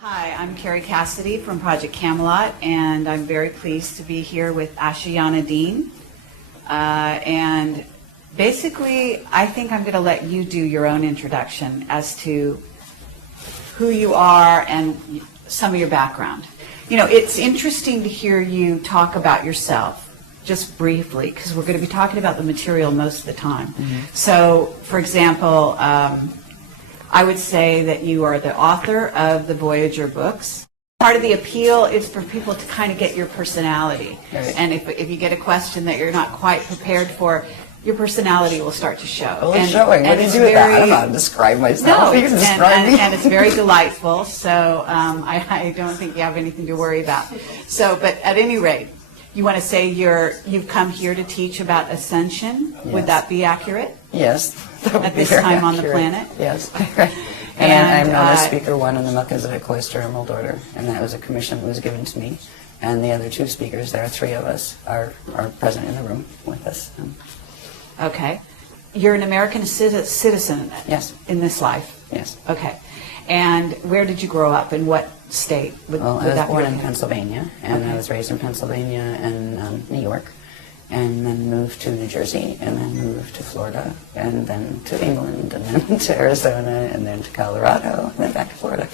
Hi, I'm Carrie Cassidy from Project Camelot, and I'm very pleased to be here with Ashan Dean. And basically, I think I'm going to let you do your own introduction as to who you are and some of your background. You know, it's interesting to hear you talk about yourself, just briefly, because we're going to be talking about the material most of the time. Mm-hmm. So, for example, I would say that you are the author of the Voyager books. Part of the appeal is for people to kind of get your personality. Right. And if you get a question that you're not quite prepared for, your personality will start to show. Well, it's showing. What do you do with that? I don't know how to describe myself. No, you can describe me. And it's very delightful, so I don't think you have anything to worry about. So, but at any rate, you want to say you've come here to teach about Ascension. Yes. Would that be accurate? Yes. At this time on the planet? Yes. And I'm known as Speaker 1 in the Melchizedek Cloister in Moldorder, and that was a commission that was given to me. And the other two speakers, there are three of us, are present in the room with us. Okay. You're an American citizen. Yes. In this life? Yes. Okay. And where did you grow up? In what state? Well, I was born in Pennsylvania, and I was raised in Pennsylvania and New York, and then moved to New Jersey, and then moved to Florida, and then to England, and then to Arizona, and then to Colorado, and then back to Florida.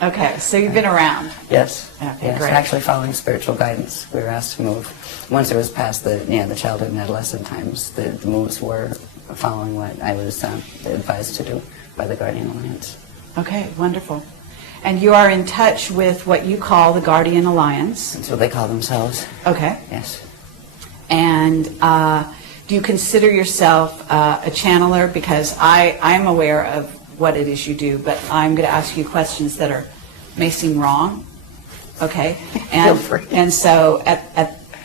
Okay, so you've been around. Yes. Okay, yes. Great. Actually, following spiritual guidance, we were asked to move. Once it was past the childhood and adolescent times, the moves were following what I was advised to do by the Guardian Alliance. Okay, wonderful. And you are in touch with what you call the Guardian Alliance. That's what they call themselves. Okay. Yes. And do you consider yourself a channeler? Because I'm aware of what it is you do, but I'm going to ask you questions that may seem wrong. Okay? Feel free. And so at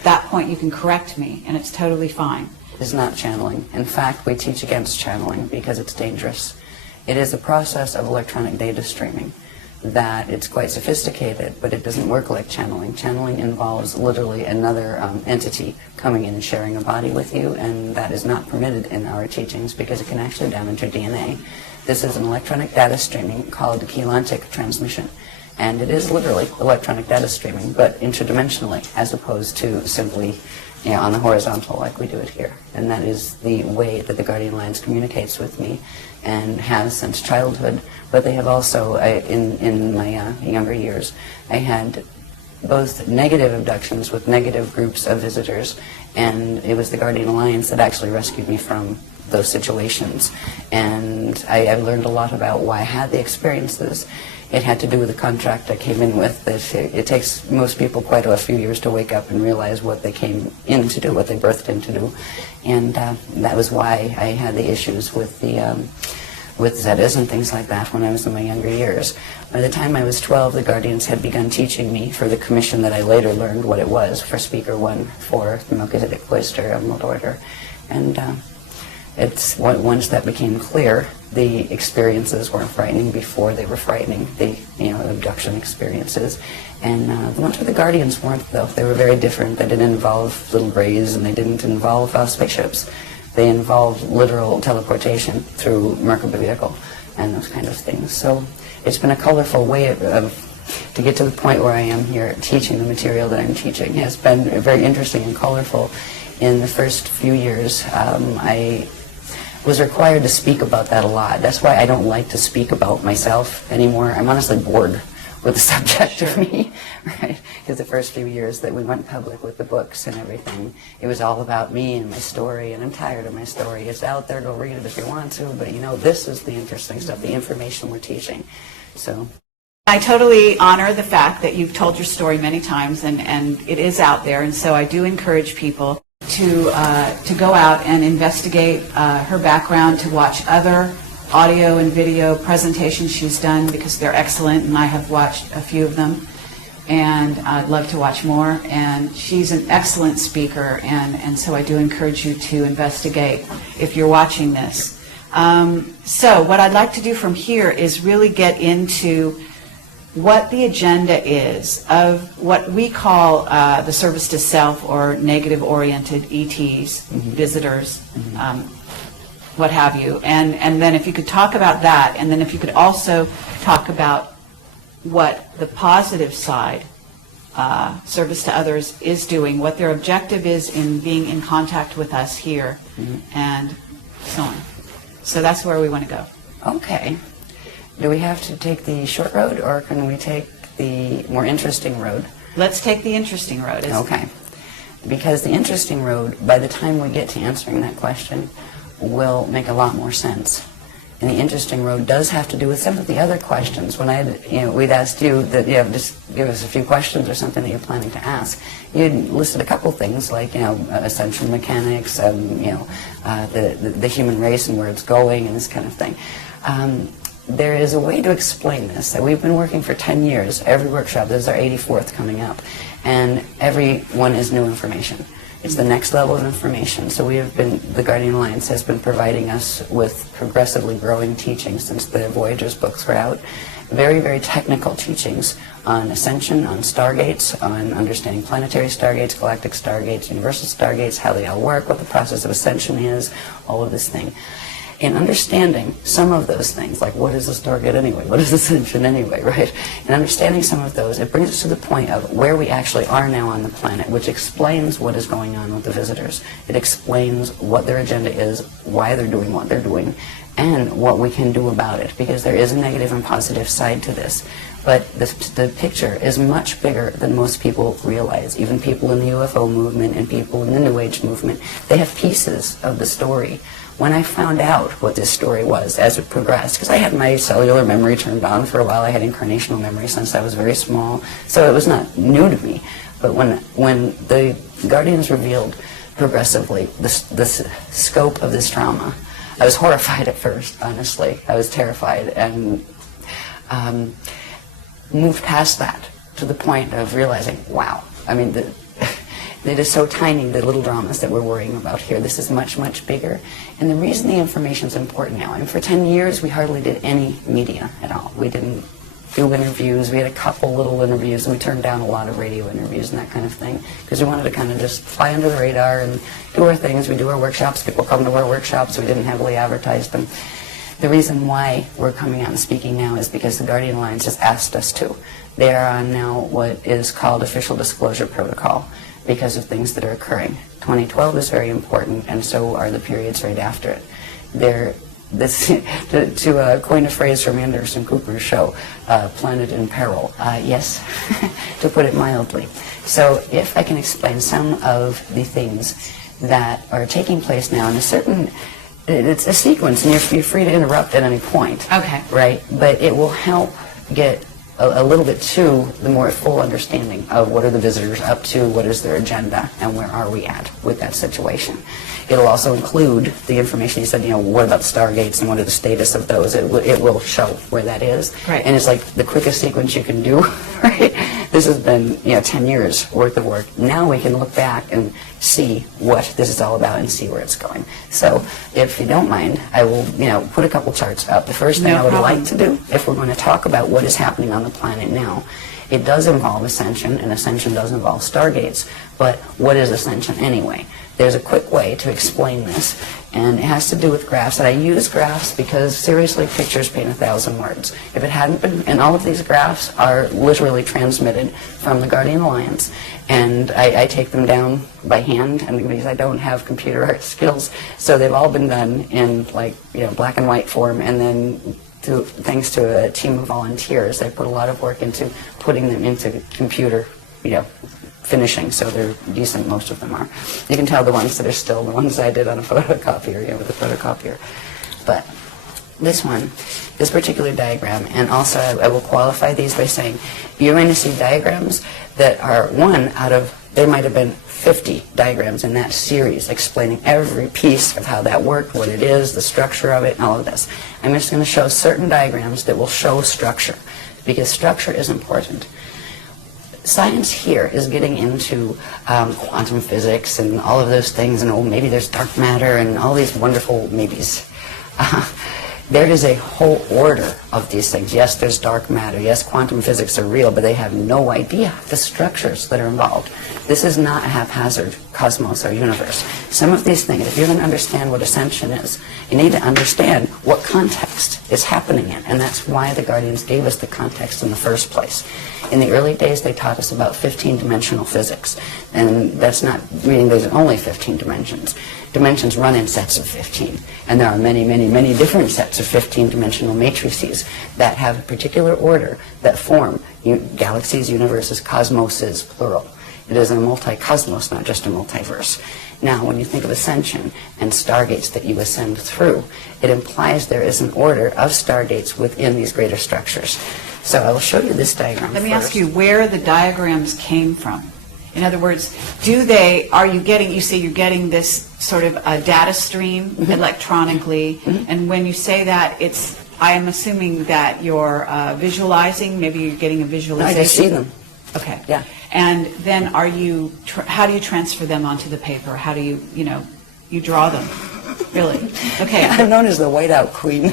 that point you can correct me, and it's totally fine. It's not channeling. In fact, we teach against channeling because it's dangerous. It is a process of electronic data streaming that it's quite sophisticated, but it doesn't work like channeling. Channeling involves literally another entity coming in and sharing a body with you, and that is not permitted in our teachings because it can actually damage your DNA. This is an electronic data streaming called chelantic transmission, and it is literally electronic data streaming, but interdimensionally, as opposed to simply on the horizontal like we do it here. And that is the way that the Guardian Alliance communicates with me and has since childhood. But they have also, in my younger years, I had both negative abductions with negative groups of visitors, and it was the Guardian Alliance that actually rescued me from those situations. And I learned a lot about why I had the experiences. It had to do with the contract I came in with. It takes most people quite a few years to wake up and realize what they came in to do, what they birthed in to do. And that was why I had the issues with Zetas and things like that when I was in my younger years. By the time I was 12, the Guardians had begun teaching me for the commission that I later learned what it was for Speaker 1 for the Melchizedek Cloister of Moldorder. And once that became clear, the experiences weren't frightening before they were frightening, the abduction experiences. And the ones with the Guardians weren't, though. They were very different. They didn't involve little grays, and they didn't involve spaceships. They involved literal teleportation through Merkaba vehicle and those kind of things. So it's been a colorful way to get to the point where I am here teaching the material that I'm teaching. It's been very interesting and colorful. In the first few years, I was required to speak about that a lot. That's why I don't like to speak about myself anymore. I'm honestly bored with the subject of me, right? Because the first few years that we went public with the books and everything, it was all about me and my story, and I'm tired of my story. It's out there, go read it if you want to, but this is the interesting stuff, the information we're teaching. So I totally honor the fact that you've told your story many times, and it is out there, and so I do encourage people to go out and investigate her background, to watch other audio and video presentations she's done, because they're excellent, and I have watched a few of them, and I'd love to watch more. And she's an excellent speaker, and so I do encourage you to investigate if you're watching this. So what I'd like to do from here is really get into what the agenda is of what we call the service to self, or negative-oriented ETs, visitors, what have you. And then if you could talk about that, and then if you could also talk about what the positive side, service to others, is doing, what their objective is in being in contact with us here, and so on. So that's where we want to go. Okay. Do we have to take the short road, or can we take the more interesting road? Let's take the interesting road. Okay. Because the interesting road, by the time we get to answering that question, will make a lot more sense. And the interesting road does have to do with some of the other questions. When we'd asked you that, just give us a few questions or something that you're planning to ask. You'd listed a couple things like, Ascension mechanics, the human race and where it's going and this kind of thing. There is a way to explain this that we've been working for 10 years. Every workshop, this is our 84th coming up, and every one is new information. It's the next level of information. So the Guardian Alliance has been providing us with progressively growing teachings since the Voyagers books were out. Very, very technical teachings on Ascension, on Stargates, on understanding planetary Stargates, galactic Stargates, universal Stargates, how they all work, what the process of Ascension is, all of this thing. In understanding some of those things, like what is a Stargate anyway, what is Ascension anyway, right? In understanding some of those, it brings us to the point of where we actually are now on the planet, which explains what is going on with the visitors. It explains what their agenda is, why they're doing what they're doing, and what we can do about it, because there is a negative and positive side to this. But the picture is much bigger than most people realize. Even people in the UFO movement and people in the New Age movement, they have pieces of the story. When I found out what this story was as it progressed, because I had my cellular memory turned on for a while, I had incarnational memory since I was very small, so it was not new to me. But when the Guardians revealed progressively the scope of this trauma, I was horrified at first, honestly. I was terrified, and moved past that to the point of realizing, wow, I mean, it is so tiny, the little dramas that we're worrying about here. This is much, much bigger. And the reason the information is important now, and for 10 years we hardly did any media at all. We didn't do interviews. We had a couple little interviews, and we turned down a lot of radio interviews and that kind of thing, because we wanted to kind of just fly under the radar and do our things. We do our workshops. People come to our workshops. We didn't heavily advertise them. The reason why we're coming out and speaking now is because the Guardian Alliance has asked us to. They are on now what is called official disclosure protocol, because of things that are occurring. 2012 is very important, and so are the periods right after it. To coin a phrase from Anderson Cooper's show, planet in peril. Yes, to put it mildly. So if I can explain some of the things that are taking place now in it's a sequence, and you're free to interrupt at any point. Okay. Right? But it will help get a little bit to the more full understanding of what are the visitors up to, what is their agenda, and where are we at with that situation. It'll also include the information you said, what about Stargates and what are the status of those? It will show where that is. Right. And it's like the quickest sequence you can do, right? This has been 10 years worth of work. Now we can look back and see what this is all about and see where it's going. So if you don't mind, I will put a couple charts up. The first thing I would like to do, if we're going to talk about what is happening on the planet now, it does involve Ascension, and Ascension does involve Stargates, but what is Ascension anyway? There's a quick way to explain this, and it has to do with graphs, and I use graphs because, seriously, pictures paint 1,000 words. If it hadn't been, and all of these graphs are literally transmitted from the Guardian Alliance, and I take them down by hand, and because I don't have computer art skills, so they've all been done in, black and white form, and then thanks to a team of volunteers, they put a lot of work into putting them into computer, finishing, so they're decent, most of them are. You can tell the ones that are still the ones I did on a photocopier, with a photocopier. But this particular diagram, and also I will qualify these by saying, you're going to see diagrams that are one out of, there might have been 50 diagrams in that series explaining every piece of how that worked, what it is, the structure of it, and all of this. I'm just going to show certain diagrams that will show structure, because structure is important. Science here is getting into quantum physics and all of those things, and maybe there's dark matter and all these wonderful maybes. There is a whole order of these things. Yes, there's dark matter. Yes, quantum physics are real, but they have no idea the structures that are involved. This is not a haphazard cosmos, our universe. Some of these things, if you're going to understand what Ascension is, you need to understand what context is happening in, and that's why the Guardians gave us the context in the first place. In the early days, they taught us about 15-dimensional physics, and that's not meaning there's only 15 dimensions. Dimensions run in sets of 15, and there are many, many, many different sets of 15-dimensional matrices that have a particular order that form galaxies, universes, cosmoses, plural. It is a multi-cosmos, not just a multiverse. Now, when you think of Ascension and Stargates that you ascend through, it implies there is an order of Stargates within these greater structures. So I will show you this diagram Let me first. ask you where the diagrams came from. In other words, are you getting, you say you're getting this sort of a data stream electronically, and when you say that, I am assuming that you're visualizing, maybe you're getting a visualization. I just see them. Okay. Yeah. And then how do you transfer them onto the paper? How do you draw them? Really? Okay. I'm known as the whiteout queen.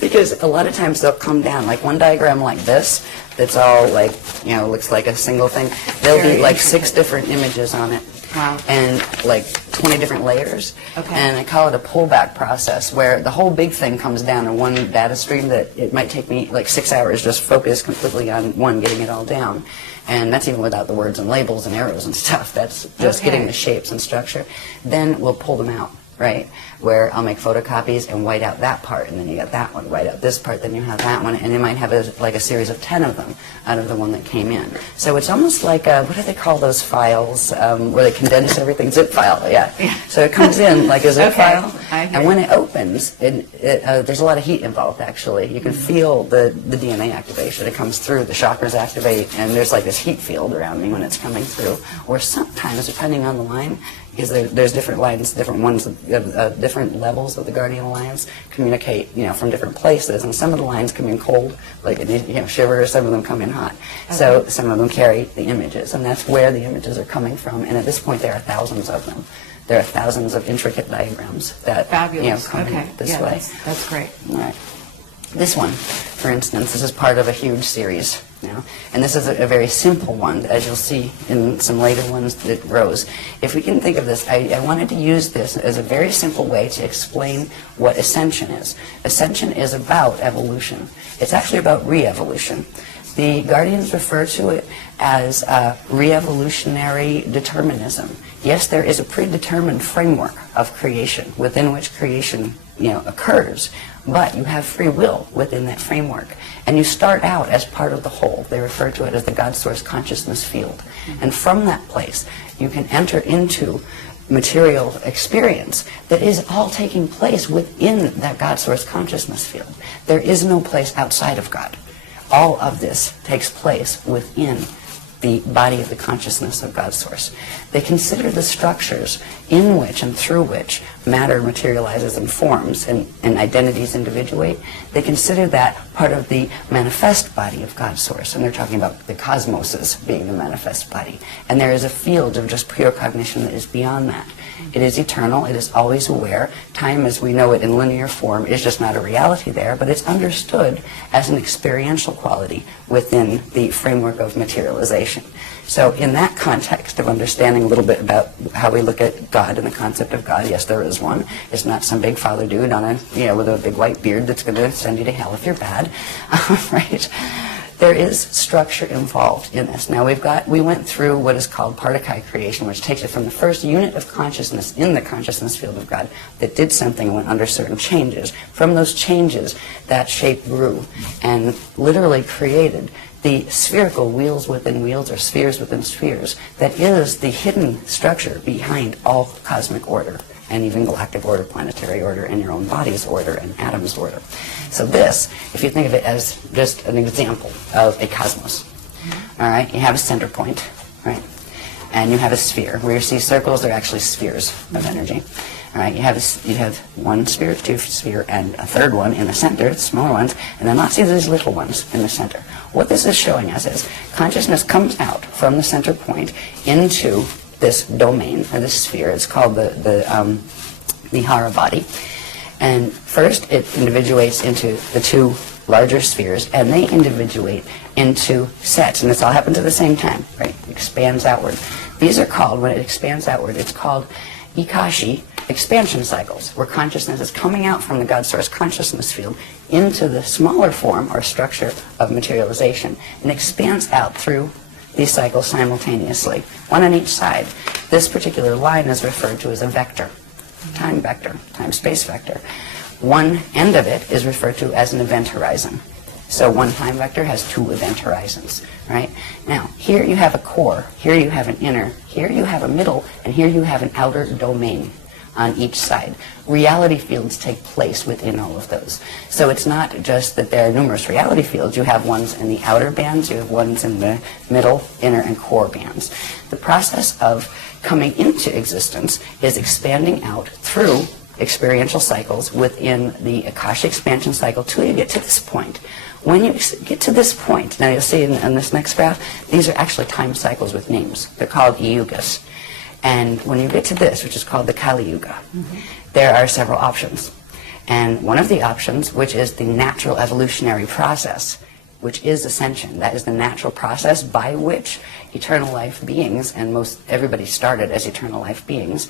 Because a lot of times they'll come down, like one diagram like this, that's all like, looks like a single thing. There'll be like 6 different images on it. Wow. And like 20 different layers. Okay. And I call it a pullback process, where the whole big thing comes down in one data stream that it might take me like 6 hours just focus completely on one, getting it all down. And that's even without the words and labels and arrows and stuff. That's just getting the shapes and structure. Then we'll pull them out, right? Where I'll make photocopies and white out that part, and then you got that one, white out this part, then you have that one, and you might have like a series of 10 of them out of the one that came in. So it's almost like, what do they call those files, where they condense everything? Zip file, yeah. So it comes in like a zip file, and when it opens, there's a lot of heat involved, actually. You can feel the DNA activation. It comes through, the chakras activate, and there's like this heat field around me when it's coming through. Or sometimes, depending on the line, because there's different lines, different ones, different levels of the Guardian Alliance communicate, from different places, and some of the lines come in cold, like shivers. Some of them come in hot. Okay. So some of them carry the images, and that's where the images are coming from. And at this point, there are thousands of them. There are thousands of intricate diagrams that come in this way. That's great. All right. This one, for instance, this is part of a huge series now, and this is a very simple one, as you'll see in some later ones that grows. If we can think of this, I wanted to use this as a very simple way to explain what Ascension is. Ascension is about evolution. It's actually about re-evolution. The Guardians refer to it as re-evolutionary determinism. Yes, there is a predetermined framework of creation within which creation occurs, but you have free will within that framework, and you start out as part of the whole. They refer to it as the God Source consciousness field, and from that place you can enter into material experience that is all taking place within that God Source consciousness field. There is no place outside of God. All of this takes place within the body of the consciousness of God's Source. They consider the structures in which and through which matter materializes and forms and identities individuate. They consider that part of the manifest body of God's Source, and they're talking about the cosmoses being the manifest body. And there is a field of just pure cognition that is beyond that. It is eternal, it is always aware. Time as we know it in linear form is just not a reality there, but it's understood as an experiential quality within the framework of materialization. So in that context of understanding a little bit about how we look at God and the concept of God, yes, there is one. It's not some big father dude on with a big white beard that's going to send you to hell if you're bad, right? There is structure involved in this. Now we went through what is called Partakai creation, which takes it from the first unit of consciousness in the consciousness field of God that did something and went under certain changes. From those changes, that shape grew and literally created the spherical wheels within wheels, or spheres within spheres, that is the hidden structure behind all cosmic order, and even galactic order, planetary order, and your own body's order, and atoms' order. So this, if you think of it as just an example of a cosmos, all right, you have a center point, right, and you have a sphere. Where you see circles, they're actually spheres of energy. All right, you have one sphere, two sphere, and a third one in the center, smaller ones, and then lots of these little ones in the center. What this is showing us is consciousness comes out from the center point into this domain, or this sphere. It's called the Hara body. And first it individuates into the two larger spheres, and they individuate into sets, and this all happens at the same time, right? It expands outward. These are called, when it expands outward, it's called Ikashi expansion cycles, where consciousness is coming out from the God Source consciousness field into the smaller form or structure of materialization and expands out through these cycles simultaneously, one on each side. This particular line is referred to as a vector, time space vector. One end of it is referred to as an event horizon. So one time vector has two event horizons, right? Now, here you have a core, here you have an inner, here you have a middle, and here you have an outer domain on each side. Reality fields take place within all of those. So it's not just that there are numerous reality fields. You have ones in the outer bands, you have ones in the middle, inner, and core bands. The process of coming into existence is expanding out through experiential cycles within the Akasha expansion cycle till you get to this point. When you get to this point, now you'll see in this next graph, these are actually time cycles with names. They're called yugas. And when you get to this, which is called the Kali Yuga, there are several options. And one of the options, which is the natural evolutionary process, which is ascension, that is the natural process by which eternal life beings, and everybody started as eternal life beings,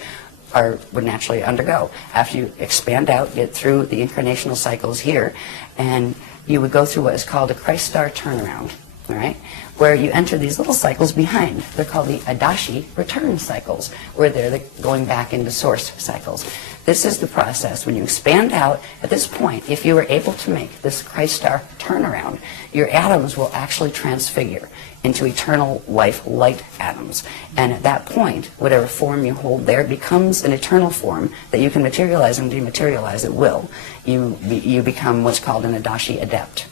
would naturally undergo. After you expand out, get through the incarnational cycles here, and you would go through what is called a Christ star turnaround, all right, where you enter these little cycles behind. They're called the Adashi return cycles, where they're going back into source cycles. This is the process. When you expand out, at this point, if you were able to make this Christ star turnaround, your atoms will actually transfigure into eternal life light atoms. And at that point, whatever form you hold there becomes an eternal form that you can materialize and dematerialize at will. You become what's called an Adashi adept.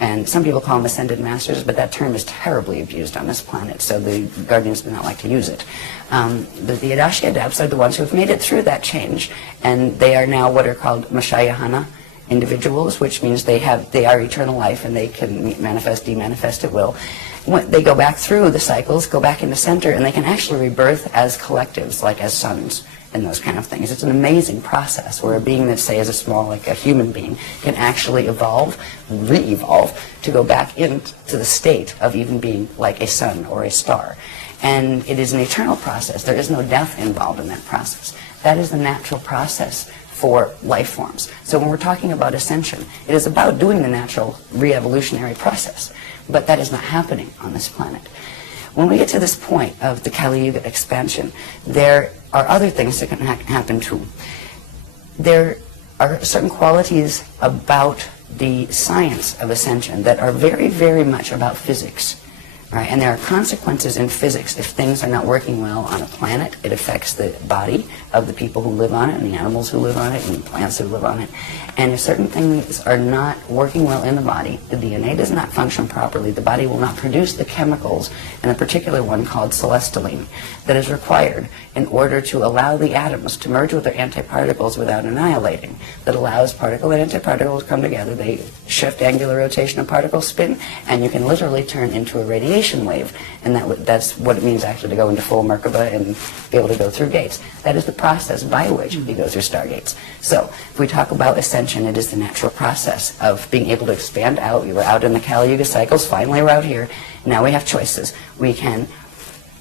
And some people call them ascended masters, but that term is terribly abused on this planet, so the Guardians do not like to use it. The Adashi adepts are the ones who have made it through that change, and they are now what are called washayana individuals, which means they are eternal life and they can manifest, demanifest at will. When they go back through the cycles, go back into center, and they can actually rebirth as collectives, like as suns and those kind of things. It's an amazing process where a being that, say, is a small, like a human being, can actually evolve, re-evolve, to go back into the state of even being like a sun or a star. And it is an eternal process. There is no death involved in that process. That is the natural process for life forms. So when we're talking about ascension, it is about doing the natural re-evolutionary process. But that is not happening on this planet. When we get to this point of the Kali Yuga expansion, there are other things that can happen too. There are certain qualities about the science of ascension that are very, very much about physics. Right? And there are consequences in physics. If things are not working well on a planet, it affects the body of the people who live on it, and the animals who live on it, and the plants who live on it. And if certain things are not working well in the body, the DNA does not function properly, the body will not produce the chemicals, and a particular one called celestaline, that is required in order to allow the atoms to merge with their antiparticles without annihilating. That allows particle and antiparticle to come together. They shift angular rotation of particle spin, and you can literally turn into a radiation wave, and that's what it means actually to go into full Merkaba and be able to go through gates. That is the process by which you go through Stargates. So if we talk about ascension, it is the natural process of being able to expand out. We were out in the Kali Yuga cycles, finally we're out here. Now we have choices. We can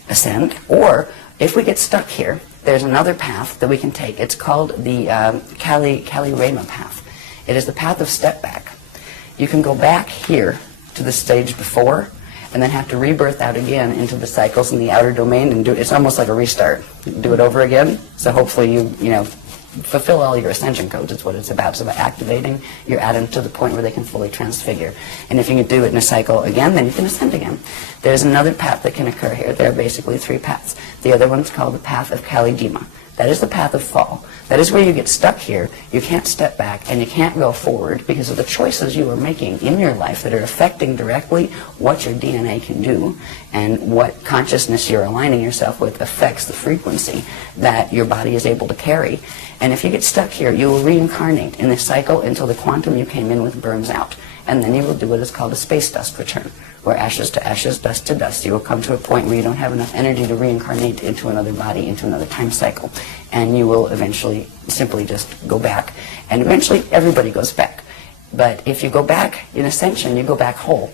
ascend, or if we get stuck here, there's another path that we can take. It's called the Kali Rama path. It is the path of step back. You can go back here to the stage before, and then have to rebirth out again into the cycles in the outer domain and do it's almost like a restart. Do it over again. So hopefully you fulfill all your ascension codes. It's what it's about. It's about activating your atoms to the point where they can fully transfigure. And if you can do it in a cycle again, then you can ascend again. There's another path that can occur here. There are basically three paths. The other one's called the path of Kali Dima. That is the path of fall. That is where you get stuck here. You can't step back and you can't go forward because of the choices you are making in your life that are affecting directly what your DNA can do, and what consciousness you're aligning yourself with affects the frequency that your body is able to carry. And if you get stuck here, you will reincarnate in this cycle until the quantum you came in with burns out. And then you will do what is called a space dust return, where ashes to ashes, dust to dust. You will come to a point where you don't have enough energy to reincarnate into another body, into another time cycle. And you will eventually simply just go back. And eventually everybody goes back. But if you go back in ascension, you go back whole.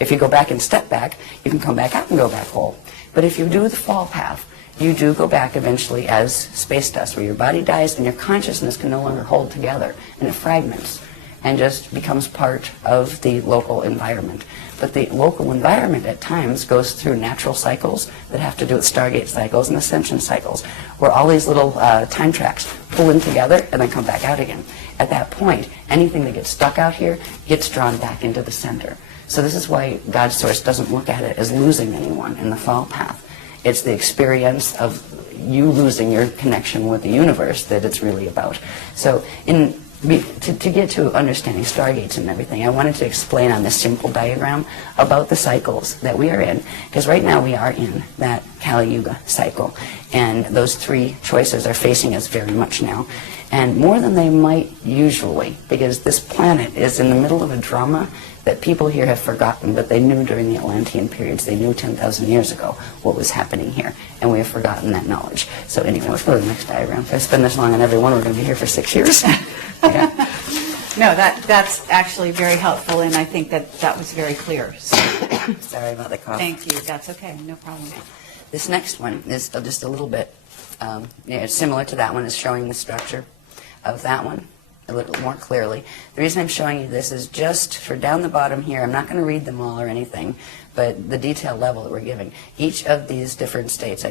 If you go back and step back, you can come back out and go back whole. But if you do the fall path, you do go back eventually as space dust, where your body dies and your consciousness can no longer hold together, and it fragments and just becomes part of the local environment. But the local environment at times goes through natural cycles that have to do with Stargate cycles and Ascension cycles, where all these little time tracks pull in together and then come back out again. At that point, anything that gets stuck out here gets drawn back into the center. So this is why God's Source doesn't look at it as losing anyone in the fall path. It's the experience of you losing your connection with the universe that it's really about. So to get to understanding Stargates and everything, I wanted to explain on this simple diagram about the cycles that we are in, because right now we are in that Kali Yuga cycle, and those three choices are facing us very much now, and more than they might usually, because this planet is in the middle of a drama that people here have forgotten, but they knew during the Atlantean periods. They knew 10,000 years ago what was happening here, and we have forgotten that knowledge. So anyway, let's go to the next diagram. If I spend this long on every one, we're going to be here for 6 years. Yeah. No, that's actually very helpful, and I think that was very clear. So, sorry about the cough. thank you. That's okay. No problem. This next one is just a little bit it's similar to that one. It's showing the structure of that one a little more clearly. The reason I'm showing you this is just for down the bottom here. I'm not going to read them all or anything, but the detail level that we're giving. Each of these different states,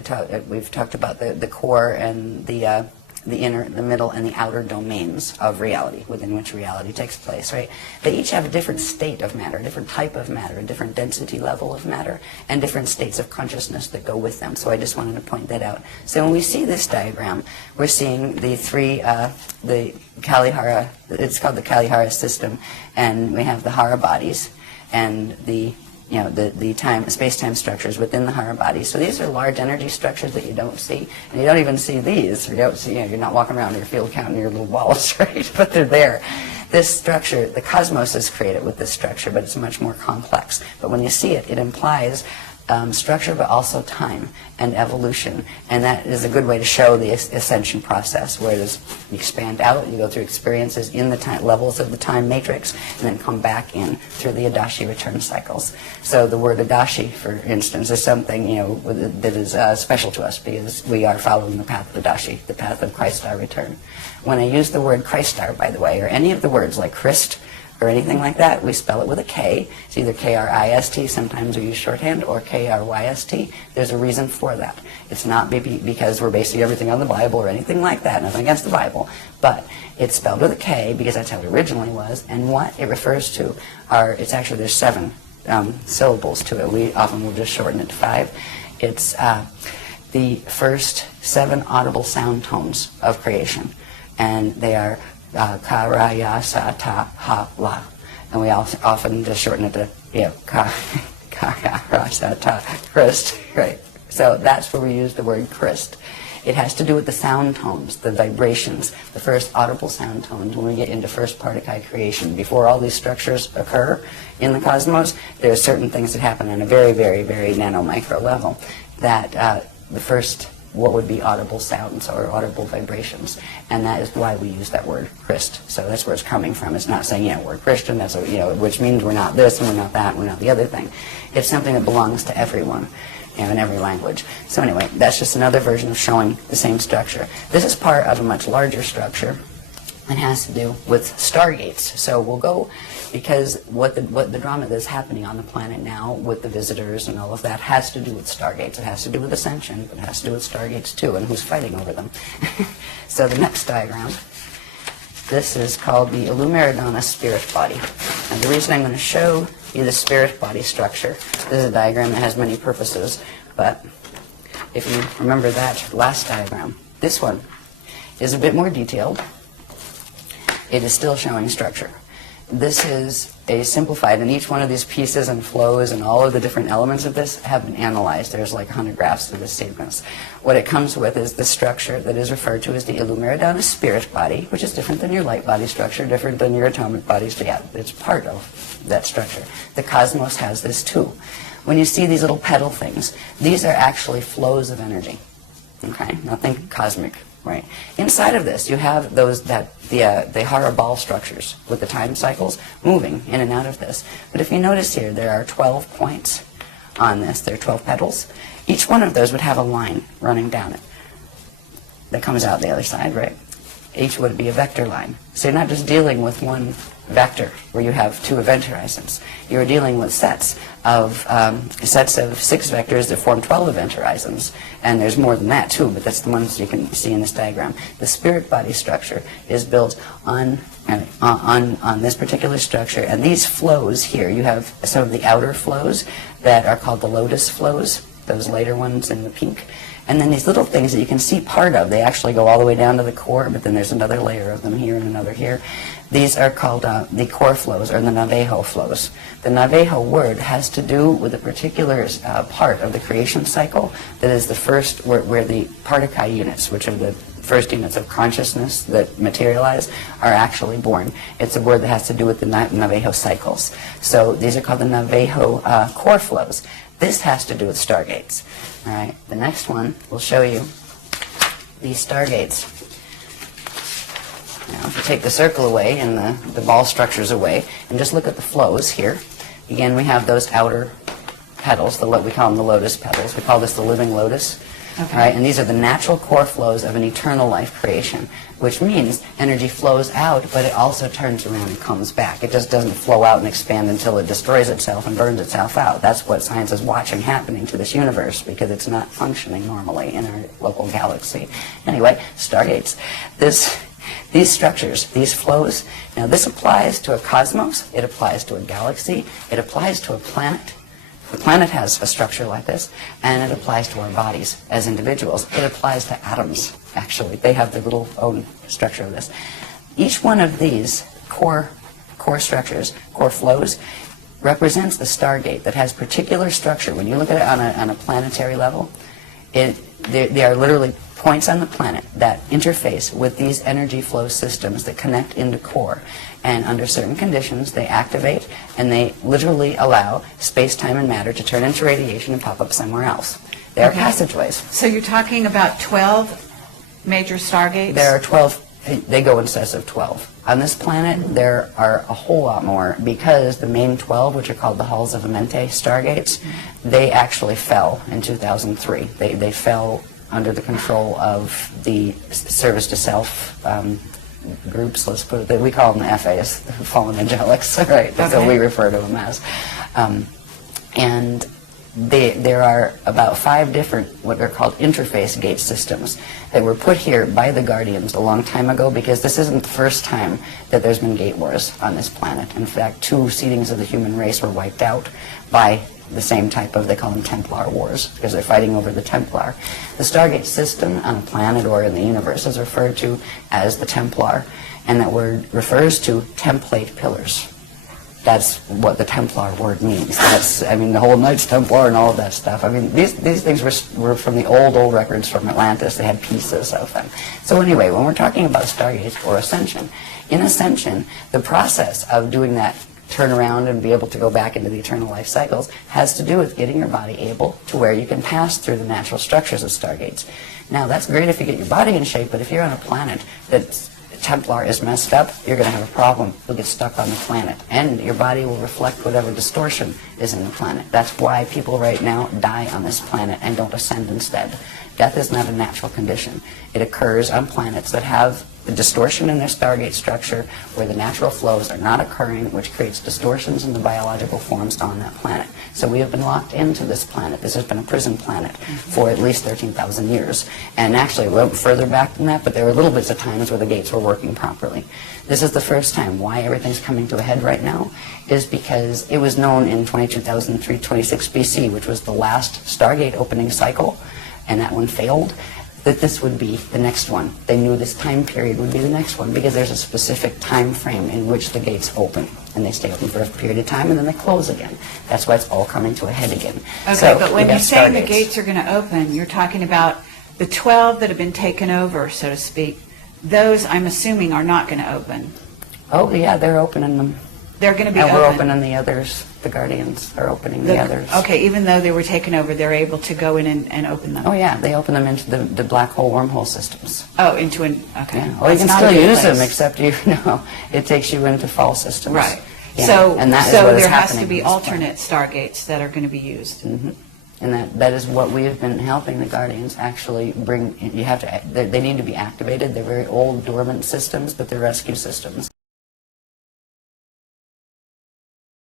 we've talked about the core and the inner, the middle, and the outer domains of reality, within which reality takes place, right? They each have a different state of matter, a different type of matter, a different density level of matter, and different states of consciousness that go with them. So I just wanted to point that out. So when we see this diagram, we're seeing the three, the Kalihara, it's called the Kalihara system, and we have the Hara bodies, and the space-time structures within the Hara bodies. So these are large energy structures that you don't see, and you don't even see these. You don't see, you're not walking around in your field counting your little balls, right? But they're there. This structure, the cosmos is created with this structure, but it's much more complex. But when you see it, it implies structure, but also time and evolution. And that is a good way to show the ascension process, where you expand out, you go through experiences in the time, levels of the time matrix, and then come back in through the Adashi return cycles. So the word Adashi, for instance, is something that is special to us, because we are following the path of Adashi, the path of Christ-star return. When I use the word Christ-star, by the way, or any of the words like Christ, or anything like that, we spell it with a K. It's either K-R-I-S-T, sometimes we use shorthand, or K-R-Y-S-T. There's a reason for that. It's not because we're basing everything on the Bible or anything like that, nothing against the Bible, but it's spelled with a K because that's how it originally was, and what it refers to there's 7 syllables to it. We often will just shorten it to 5. It's the first 7 audible sound tones of creation, and they are ka, ra, ya, sa, ta, ha, la. And we often just shorten it to, ka, ya, ra, sa, ta, Christ, right? So that's where we use the word Christ. It has to do with the sound tones, the vibrations, the first audible sound tones when we get into first particle creation. Before all these structures occur in the cosmos, there are certain things that happen on a very, very, very nano-micro level that the first what would be audible sounds or audible vibrations, and that is why we use that word Christ. So that's where it's coming from. It's not saying, we're Christian, that's which means we're not this and we're not that and we're not the other thing. It's something that belongs to everyone, in every language. So anyway, that's just another version of showing the same structure. This is part of a much larger structure and has to do with Stargates. So we'll go, because what the drama that's happening on the planet now with the visitors and all of that has to do with Stargates. It has to do with Ascension, but it has to do with Stargates too, and who's fighting over them. So the next diagram, this is called the Illumiradana spirit body. And the reason I'm going to show you the spirit body structure, this is a diagram that has many purposes, but if you remember that last diagram, this one is a bit more detailed. It is still showing structure. This is a simplified, and each one of these pieces and flows and all of the different elements of this have been analyzed. There's like 100 graphs of this sequence. What it comes with is the structure that is referred to as the Illumiradana spirit body, which is different than your light body structure, different than your atomic body structure. Yeah, it's part of that structure. The cosmos has this too. When you see these little petal things, these are actually flows of energy. Okay, nothing cosmic. Right. Inside of this, you have the Hara ball structures with the time cycles moving in and out of this. But if you notice here, there are 12 points on this. There are 12 petals. Each one of those would have a line running down it that comes out the other side, right? Each would be a vector line. So you're not just dealing with one vector where you have two event horizons. You're dealing with sets of 6 vectors that form 12 event horizons. And there's more than that too, but that's the ones you can see in this diagram. The spirit body structure is built on this particular structure, and these flows here, you have some of the outer flows that are called the lotus flows, those later ones in the pink. And then these little things that you can see part of, they actually go all the way down to the core, but then there's another layer of them here and another here. These are called the core flows, or the Navajo flows. The Navajo word has to do with a particular part of the creation cycle that is the first, where the Partakai units, which are the first units of consciousness that materialize, are actually born. It's a word that has to do with the Navajo cycles. So these are called the Navajo core flows. This has to do with Stargates. All right, the next one will show you these Stargates. Now, if you take the circle away and the ball structures away, and just look at the flows here, again, we have those outer petals, we call them the lotus petals. We call this the living lotus. Okay. All right, and these are the natural core flows of an eternal life creation, which means energy flows out, but it also turns around and comes back. It just doesn't flow out and expand until it destroys itself and burns itself out. That's what science is watching happening to this universe, because it's not functioning normally in our local galaxy. Anyway, Stargates. These structures, these flows, now this applies to a cosmos, it applies to a galaxy, it applies to a planet. The planet has a structure like this, and it applies to our bodies as individuals. It applies to atoms, actually. They have their little own structure of this. Each one of these core structures, core flows, represents the Stargate that has particular structure. When you look at it on a planetary level, they are literally points on the planet that interface with these energy flow systems that connect into core. And under certain conditions, they activate, and they literally allow space, time, and matter to turn into radiation and pop up somewhere else. They are passageways. So you're talking about 12 major Stargates? There are 12. They go in sets of 12. On this planet, there are a whole lot more, because the main 12, which are called the Halls of Amente Stargates, they actually fell in 2003. They fell under the control of the service to self groups, let's put it, we call them the FAs, the fallen angelics, right? That's what we refer to them as. And there are about 5 different, what are called interface gate systems, that were put here by the Guardians a long time ago, because this isn't the first time that there's been gate wars on this planet. In fact, 2 seedings of the human race were wiped out by the same type of, they call them Templar wars, because they're fighting over the Templar. The Stargate system on a planet or in the universe is referred to as the Templar, and that word refers to template pillars. That's what the Templar word means. That's, I mean, the whole Knights Templar and all of that stuff. I mean, these things were from the old records from Atlantis. They had pieces of them. So anyway, when we're talking about Stargates or Ascension, in Ascension, the process of doing that turn around and be able to go back into the eternal life cycles has to do with getting your body able to where you can pass through the natural structures of Stargates. Now, that's great if you get your body in shape, but if you're on a planet that's Templar is messed up, you're going to have a problem. You'll get stuck on the planet, and your body will reflect whatever distortion is in the planet. That's why people right now die on this planet and don't ascend instead. Death is not a natural condition. It occurs on planets that have the distortion in their Stargate structure, where the natural flows are not occurring, which creates distortions in the biological forms on that planet. So we have been locked into this planet. This has been a prison planet for at least 13,000 years. And actually, we went further back than that, but there were little bits of times where the gates were working properly. This is the first time. Why everything's coming to a head right now is because it was known in 22,326 BC, which was the last Stargate opening cycle, and that one failed, that this would be the next one. They knew this time period would be the next one, because there's a specific time frame in which the gates open, and they stay open for a period of time and then they close again. That's why it's all coming to a head again. Okay, so but when you're saying the gates are going to open, you're talking about the 12 that have been taken over, so to speak. Those, I'm assuming, are not going to open. Oh yeah, they're opening them. They're going to be open. And we're opening the others. The Guardians are opening the others. Okay, even though they were taken over, they're able to go in and open them. Oh yeah, they open them into the black hole wormhole systems. Oh, okay. Yeah. Well, you can still use them, except it takes you into fall systems. Right. Yeah, So, and that is so what is there has happening to be at this point. alternate Stargates that are going to be used. And that is what we have been helping the Guardians actually bring. You have to. They need to be activated. They're very old, dormant systems, but they're rescue systems.